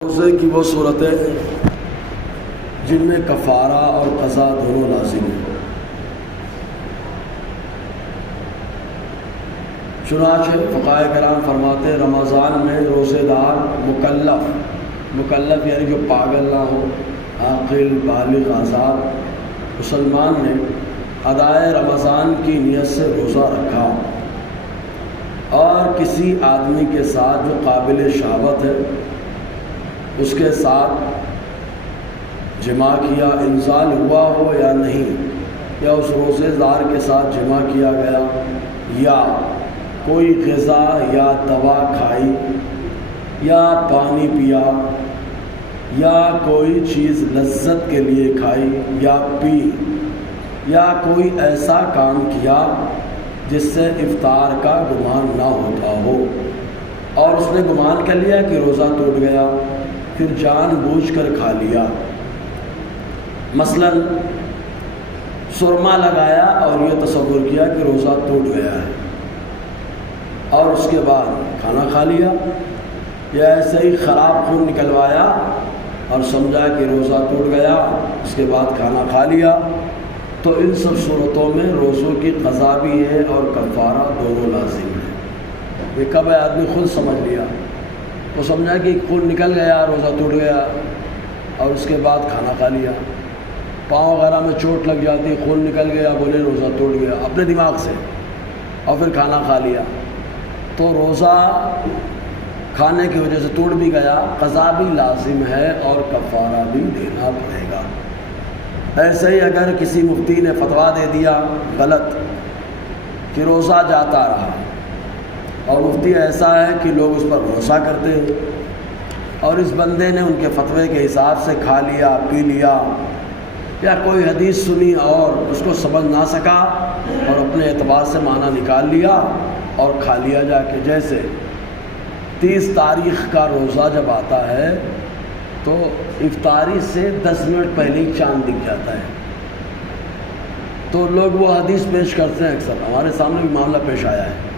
روزے کی وہ صورتیں جن میں کفارہ اور قضا دونوں لازم ہیں۔ چنانچہ فقہائے کرام فرماتے ہیں رمضان میں روزے دار مکلف یعنی جو پاگل نہ ہو، عاقل بالغ آزاد مسلمان نے ادائے رمضان کی نیت سے روزہ رکھا اور کسی آدمی کے ساتھ جو قابل شہوت ہے اس کے ساتھ جماع کیا، انزال ہوا ہو یا نہیں، یا اس روزے دار کے ساتھ جماع کیا گیا، یا کوئی غذا یا دوا کھائی، یا پانی پیا، یا کوئی چیز لذت کے لیے کھائی یا پی، یا کوئی ایسا کام کیا جس سے افطار کا گمان نہ ہوتا ہو، اور اس نے گمان کر لیا کہ روزہ ٹوٹ گیا، پھر جان بوجھ کر کھا لیا، مثلا سرما لگایا اور یہ تصور کیا کہ روزہ ٹوٹ گیا ہے اور اس کے بعد کھانا کھا لیا، یا ایسے ہی خراب خون نکلوایا اور سمجھا کہ روزہ ٹوٹ گیا، اس کے بعد کھانا کھا لیا، تو ان سب صورتوں میں روزوں کی قضا بھی ہے اور کفارہ دونوں لازم ہے۔ یہ کب ہے آدمی خود سمجھ لیا، وہ سمجھا کہ خون نکل گیا، روزہ ٹوٹ گیا، اور اس کے بعد کھانا کھا لیا، پاؤں وغیرہ میں چوٹ لگ جاتی، خون نکل گیا، بولے روزہ ٹوٹ گیا اپنے دماغ سے، اور پھر کھانا کھا لیا، تو روزہ کھانے کی وجہ سے ٹوٹ بھی گیا، قضا بھی لازم ہے اور کفارہ بھی دینا پڑے گا۔ ایسے ہی اگر کسی مفتی نے فتویٰ دے دیا غلط کہ روزہ جاتا رہا، اور مفتی ایسا ہے کہ لوگ اس پر بھروسہ کرتے ہیں، اور اس بندے نے ان کے فتوے کے حساب سے کھا لیا پی لیا، یا کوئی حدیث سنی اور اس کو سمجھ نہ سکا اور اپنے اعتبار سے معنی نکال لیا اور کھا لیا جا کے، جیسے 30 تاریخ کا روزہ جب آتا ہے تو افطاری سے 10 منٹ پہلے ہی چاند دکھ جاتا ہے، تو لوگ وہ حدیث پیش کرتے ہیں، اکثر ہمارے سامنے بھی معاملہ پیش آیا ہے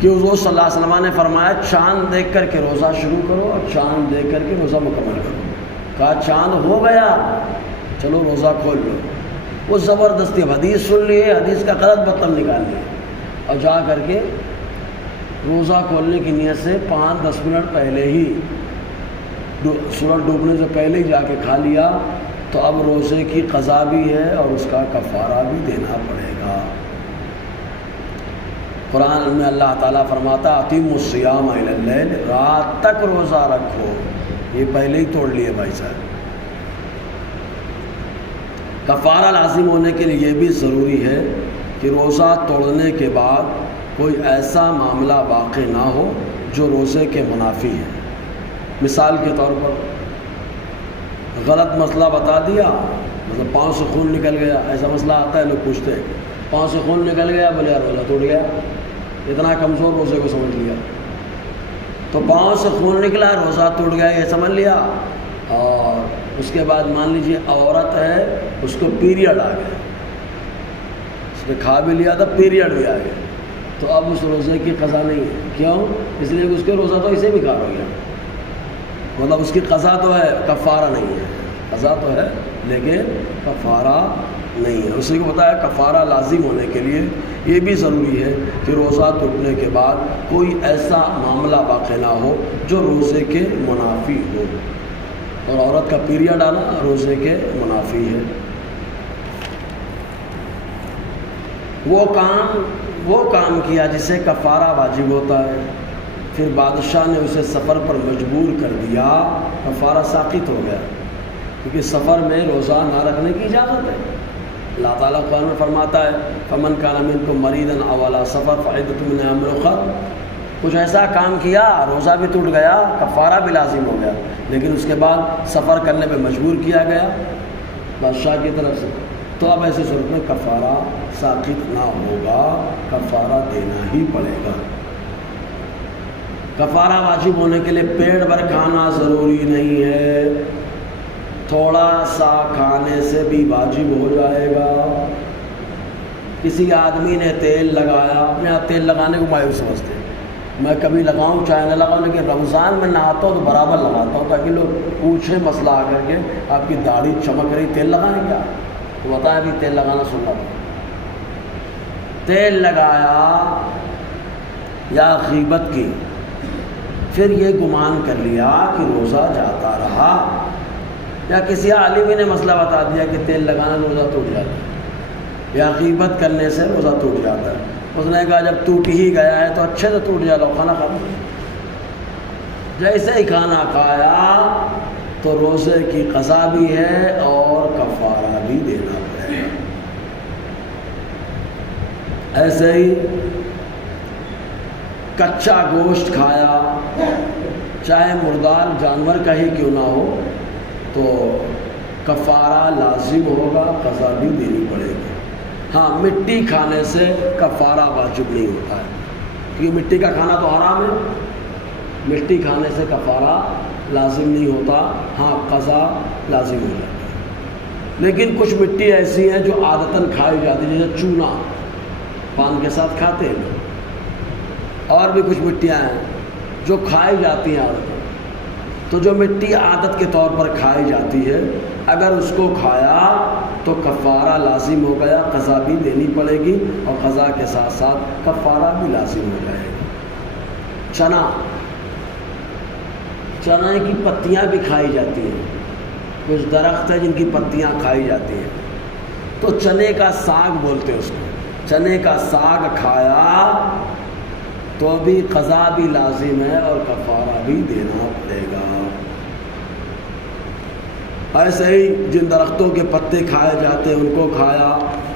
کہ حضور صلی اللہ علیہ وسلم نے فرمایا چاند دیکھ کر کے روزہ شروع کرو اور چاند دیکھ کر کے روزہ مکمل کرو۔ کہا چاند ہو گیا چلو روزہ کھول لو، وہ زبردستی حدیث سن لیے، حدیث کا غلط مطلب نکال لیے، اور جا کر کے روزہ کھولنے کی نیت سے 5-10 منٹ پہلے ہی، سورج ڈوبنے سے پہلے ہی جا کے کھا لیا، تو اب روزے کی قضا بھی ہے اور اس کا کفارہ بھی دینا پڑے گا۔ قرآن میں اللہ تعالیٰ فرماتا اَتِمُّ الصِّيَامَ إِلَى اللَّيْلِ، رات تک روزہ رکھو، یہ پہلے ہی توڑ لیے بھائی صاحب۔ کفارہ لازم ہونے کے لیے یہ بھی ضروری ہے کہ روزہ توڑنے کے بعد کوئی ایسا معاملہ واقع نہ ہو جو روزے کے منافی ہے۔ مثال کے طور پر غلط مسئلہ بتا دیا، مطلب پاؤں سے خون نکل گیا، ایسا مسئلہ آتا ہے، لوگ پوچھتے ہیں پاؤں سے خون نکل گیا، بولے یار روزہ ٹوٹ گیا، اتنا کمزور روزے کو سمجھ لیا، تو پاؤں سے خون نکلا روزہ ٹوٹ گیا یہ سمجھ لیا، اور اس کے بعد مان لیجیے عورت ہے اس کو پیریڈ آ گیا، اس نے کھا بھی لیا تھا پیریڈ بھی آ گیا، تو اب اس روزے کی قضا نہیں ہے، کیوں؟ اس لیے کہ اس کے روزہ تو اسے بھی کھا ہو گیا، مطلب اس کی قضا تو ہے کفارہ نہیں ہے، قضا تو ہے لیکن کفارہ نہیں ہے۔ اسی کو بتایا کفارہ لازم ہونے کے لیے یہ بھی ضروری ہے کہ روزہ ٹوٹنے کے بعد کوئی ایسا معاملہ واقع نہ ہو جو روزے کے منافی ہو، اور عورت کا پیریڈ آنا روزے کے منافی ہے۔ وہ کام کیا جسے کفارہ واجب ہوتا ہے، پھر بادشاہ نے اسے سفر پر مجبور کر دیا، کفارہ ساقط ہو گیا، کیونکہ سفر میں روزہ نہ رکھنے کی اجازت ہے۔ اللہ تعالیٰ قرآن میں فرماتا ہے فَمَنْ كَانَ مِنْكُمْ مَرِيضًا أَوْ عَلَىٰ سَفَرٍ فَعِدَّةٌ مِنْ أَيَّامٍ أُخَرَ، کچھ ایسا کام کیا روزہ بھی ٹوٹ گیا، کفارہ بھی لازم ہو گیا، لیکن اس کے بعد سفر کرنے پہ مجبور کیا گیا بادشاہ کی طرف سے، تو اب ایسی صورت میں کفارہ ساقط نہ ہوگا، کفارہ دینا ہی پڑے گا۔ کفارہ واجب ہونے کے لیے پیٹ بھر کھانا ضروری نہیں ہے، تھوڑا سا کھانے سے بھی واجب ہو جائے گا۔ کسی آدمی نے تیل لگایا، اپنے آپ تیل لگانے کو مایوس سمجھتے ہیں، میں کبھی لگاؤں چاہے نہ لگاؤں، لیکن رمضان میں نہاتا ہوں تو برابر لگاتا ہوں تاکہ لوگ پوچھیں مسئلہ آ کر کے آپ کی داڑھی چمک رہی، تیل لگائیں کیا؟ تو بتائیں ابھی تیل لگانا سننا تھا، تیل لگایا یا غیبت کی، پھر یہ گمان کر لیا کہ روزہ جاتا رہا، یا کسی عالم نے مسئلہ بتا دیا کہ تیل لگانا روزہ ٹوٹ جاتا ہے، یا غیبت کرنے سے روزہ ٹوٹ جاتا ہے، اس نے کہا جب ٹوٹ ہی گیا ہے تو اچھے سے ٹوٹ جا لو، کھانا کھا لو۔ جیسے ہی کھانا کھایا تو روزے کی قضا بھی ہے اور کفارہ بھی دینا پڑے گا۔ ایسے ہی کچا گوشت کھایا، چاہے مردار جانور کا ہی کیوں نہ ہو، تو کفارہ لازم ہوگا، قضا بھی دینی پڑے گی۔ ہاں، مٹی کھانے سے کفارہ واجب نہیں ہوتا ہے، کیونکہ مٹی کا کھانا تو حرام ہے، مٹی کھانے سے کفارہ لازم نہیں ہوتا، ہاں قضا لازم ہو جاتی ہے۔ لیکن کچھ مٹی ایسی ہیں جو عادتاً کھائی جاتی ہے، جیسے چونا پان کے ساتھ کھاتے ہیں، اور بھی کچھ مٹیاں ہیں جو کھائی جاتی ہیں عادتاً، تو جو مٹی عادت کے طور پر کھائی جاتی ہے اگر اس کو کھایا تو کفارہ لازم ہو گیا، قضا بھی دینی پڑے گی، اور قضا کے ساتھ ساتھ کفارہ بھی لازم ہو جائے گا۔ چنے کی پتیاں بھی کھائی جاتی ہیں، کچھ درخت ہیں جن کی پتیاں کھائی جاتی ہیں، تو چنے کا ساگ بولتے ہیں اس کو، چنے کا ساگ کھایا تو بھی قضا بھی لازم ہے اور کفارہ بھی دینا پڑے گا۔ ایسے ہی جن درختوں کے پتے کھائے جاتے ہیں ان کو کھایا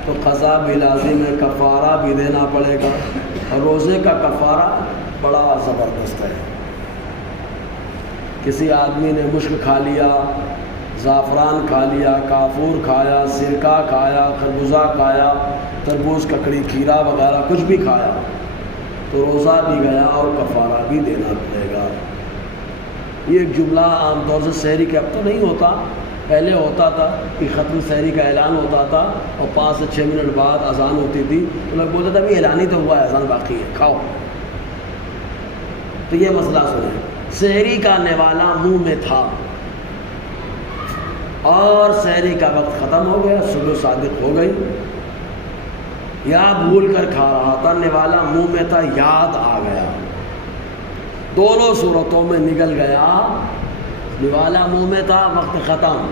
تو قضا بھی لازم ہے، کفارہ بھی دینا پڑے گا۔ اور روزے کا کفارہ بڑا زبردست ہے۔ کسی آدمی نے مشک کھا لیا، زعفران کھا لیا، کافور کھایا، سرکہ کھایا، خربوزہ کھایا، تربوز، ککڑی، کھیرا وغیرہ کچھ بھی کھایا تو روزہ بھی گیا اور کفارہ بھی دینا پڑے گا۔ یہ ایک جملہ عام طور سے سحری کے اب تو نہیں ہوتا، پہلے ہوتا تھا کہ ختم سحری کا اعلان ہوتا تھا اور 5 سے 6 منٹ بعد اذان ہوتی تھی تو لوگ بولتے تھے ابھی اعلان ہی تو ہوا ہے، اذان باقی ہے، کھاؤ۔ تو یہ مسئلہ سنیں، سحری کا نوالا منہ میں تھا اور سحری کا وقت ختم ہو گیا، صبح صادق ہو گئی، یا بھول کر کھا رہا تھا، نوالا منہ میں تھا، یاد آ گیا، دونوں صورتوں میں نگل گیا، نوالا منہ میں تھا، وقت ختم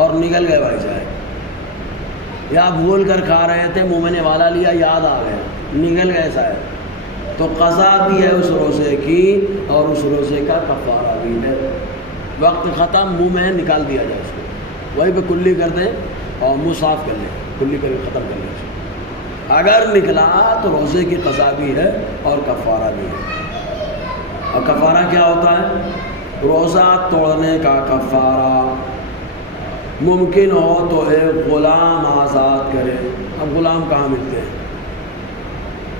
اور نگل گئے بھائی صاحب، یا بھول کر کھا رہے تھے، منہ میں نوالا لیا، یاد آ گیا، نگل گئے صاحب، تو قضا بھی ہے اس روزے کی اور اس روزے کا کفارہ بھی ہے۔ وقت ختم، منہ میں نکال دیا جائے اس کو، وہیں پہ کلی کر دیں اور منہ صاف کر لیں، کلی کر کے ختم کر لیں۔ اگر نکلا تو روزے کی قضا بھی ہے اور کفارہ بھی ہے۔ اور کفارہ کیا ہوتا ہے؟ روزہ توڑنے کا کفارہ، ممکن ہو تو ایک غلام آزاد کرے۔ اب غلام کہاں ملتے ہیں؟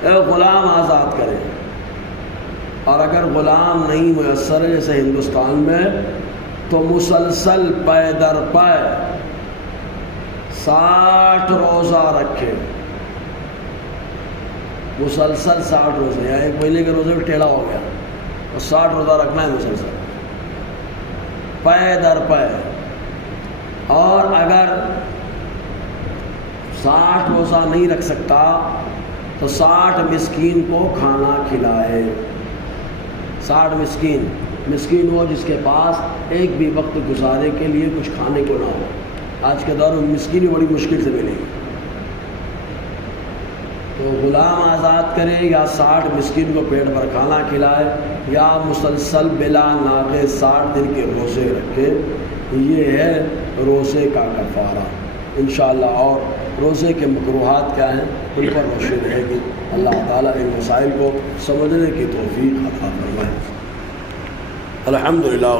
ایک غلام آزاد کرے، اور اگر غلام نہیں میسر ہے جیسے ہندوستان میں تو مسلسل پے در پے 60 روزہ رکھے، مسلسل 60 روزے، یا ایک مہینے کے روزے بھی ٹیڑھا ہو گیا اور 60 روزہ رکھنا ہے مسلسل پے در پے۔ اور اگر 60 روزہ نہیں رکھ سکتا تو 60 مسکین کو کھانا کھلائے۔ 60 مسکین وہ جس کے پاس ایک بھی وقت گزارے کے لیے کچھ کھانے کو نہ ہو۔ آج کے دور میں مسکین بڑی مشکل سے ملے گی، تو غلام آزاد کرے یا 60 مسکین کو پیٹ بھر کھانا کھلائے یا مسلسل بلا ناغے 60 دن کے روزے رکھے، یہ ہے روزے کا کفارہ انشاءاللہ۔ اور روزے کے مکروہات کیا ہیں ان پر روشنی رہے گی۔ اللہ تعالیٰ ان مسائل کو سمجھنے کی توفیق عطا فرمائے۔ الحمدللہ۔